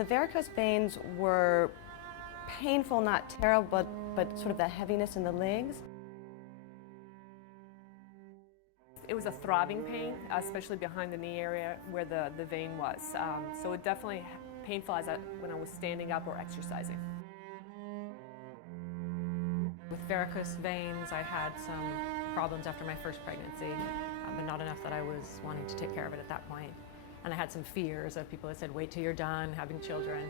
The varicose veins were painful, not terrible, but sort of that heaviness in the legs. It was a throbbing pain, especially behind the knee area where the vein was. So it definitely painful when I was standing up or exercising. With varicose veins, I had some problems after my first pregnancy, but not enough that I was wanting to take care of it at that point. And I had some fears of people that said, wait till you're done having children.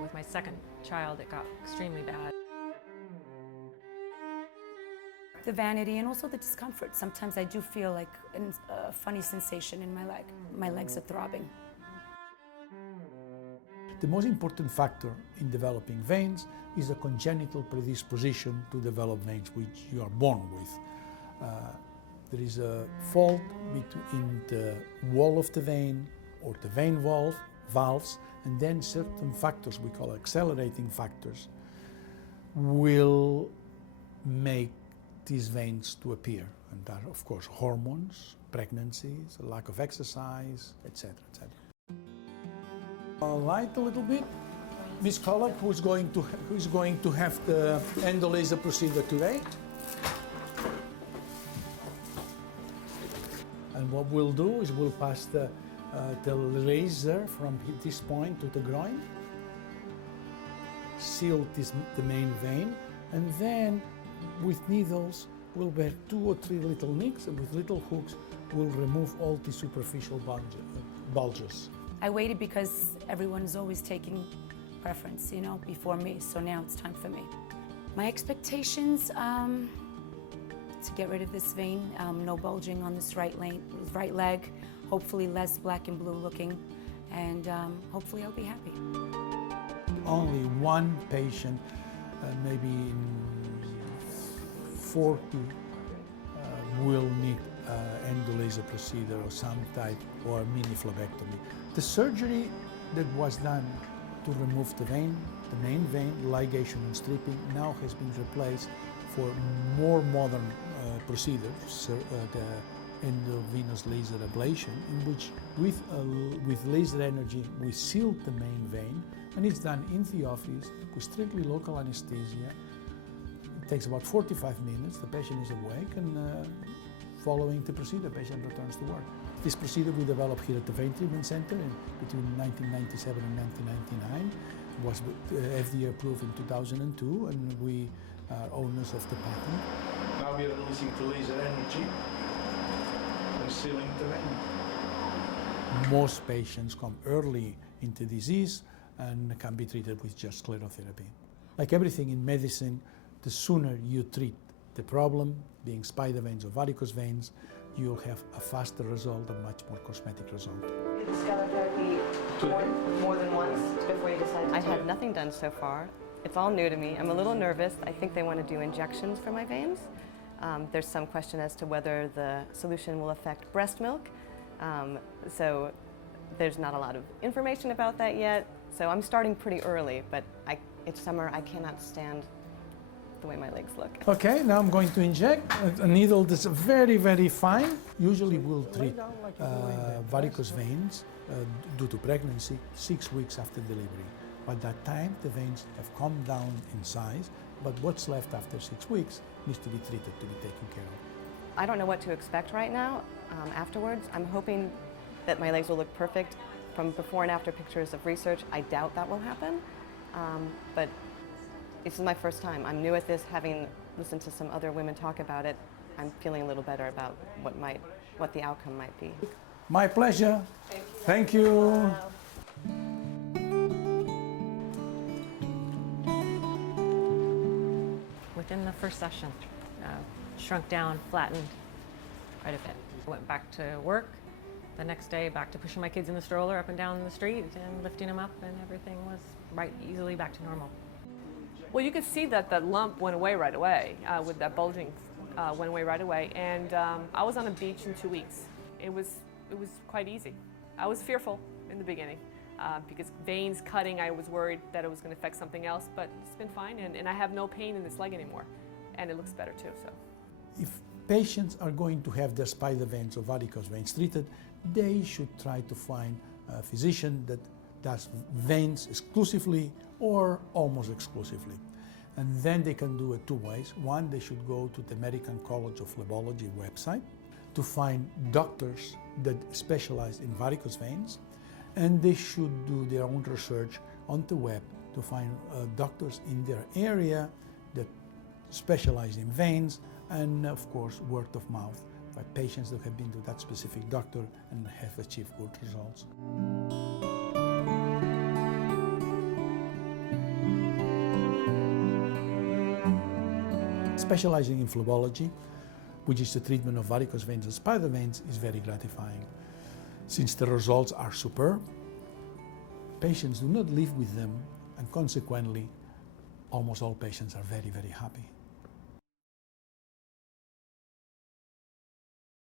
With my second child, it got extremely bad. The vanity and also the discomfort. Sometimes I do feel like a funny sensation in my leg. My legs are throbbing. The most important factor in developing veins is a congenital predisposition to develop veins, which you are born with. There is a fault between the wall of the vein or the vein valves, and then certain factors we call accelerating factors will make these veins to appear. And that, of course, hormones, pregnancies, a lack of exercise, etc., etc. Light a little bit. Miss Collard, who's going to have the Endolaser procedure today. And what we'll do is we'll pass the laser from this point to the groin, seal the main vein, and then with needles we'll wear 2 or 3 little nicks, and with little hooks we'll remove all the superficial bulges. I waited because everyone's always taking preference, you know, before me, so now it's time for me. My expectations, to get rid of this vein, no bulging on this right leg, hopefully less black and blue looking, and hopefully I'll be happy. Only one patient, maybe in 40, will need endolaser procedure or some type or mini phlebectomy. The surgery that was done to remove the main vein, ligation and stripping, now has been replaced for more modern procedures, the endovenous laser ablation, in which with laser energy we seal the main vein, and it's done in the office with strictly local anesthesia. It takes about 45 minutes, the patient is awake, and following the procedure, the patient returns to work. This procedure we developed here at the Vein Treatment Center between 1997 and 1999, was FDA approved in 2002, and we are owners of the patent. Now we are releasing the laser energy and sealing the vein. Most patients come early into disease and can be treated with just sclerotherapy. Like everything in medicine, the sooner you treat the problem, being spider veins or varicose veins, you'll have a faster result, a much more cosmetic result. Did the sclerotherapy more than once before you decided? I've had nothing done so far. It's all new to me. I'm a little nervous. I think they want to do injections for my veins. There's some question as to whether the solution will affect breast milk. So there's not a lot of information about that yet. So I'm starting pretty early, but it's summer. I cannot stand the way my legs look. Okay, now I'm going to inject a needle that's very, very fine. Usually we'll treat varicose veins due to pregnancy 6 weeks after delivery. By that time, the veins have come down in size, but what's left after 6 weeks needs to be treated, to be taken care of. I don't know what to expect right now afterwards. I'm hoping that my legs will look perfect. From before and after pictures of research, I doubt that will happen, but this is my first time. I'm new at this, having listened to some other women talk about it. I'm feeling a little better about what the outcome might be. My pleasure. Thank you. Within the first session, shrunk down, flattened quite a bit. I went back to work. The next day, back to pushing my kids in the stroller up and down the street and lifting them up, and everything was easily back to normal. Well, you could see that the lump went away right away, with that bulging went away right away. And I was on a beach in 2 weeks. It was quite easy. I was fearful in the beginning because veins cutting, I was worried that it was going to affect something else, but it's been fine, and I have no pain in this leg anymore. And it looks better too. So, if patients are going to have their spider veins or varicose veins treated, they should try to find a physician that does veins exclusively or almost exclusively. And then they can do it two ways. One, they should go to the American College of Phlebology website to find doctors that specialize in varicose veins, and they should do their own research on the web to find doctors in their area that specialize in veins, and of course word of mouth by patients that have been to that specific doctor and have achieved good results. Specializing in phlebology, which is the treatment of varicose veins and spider veins, is very gratifying. Since the results are superb, patients do not live with them, and consequently, almost all patients are very, very happy.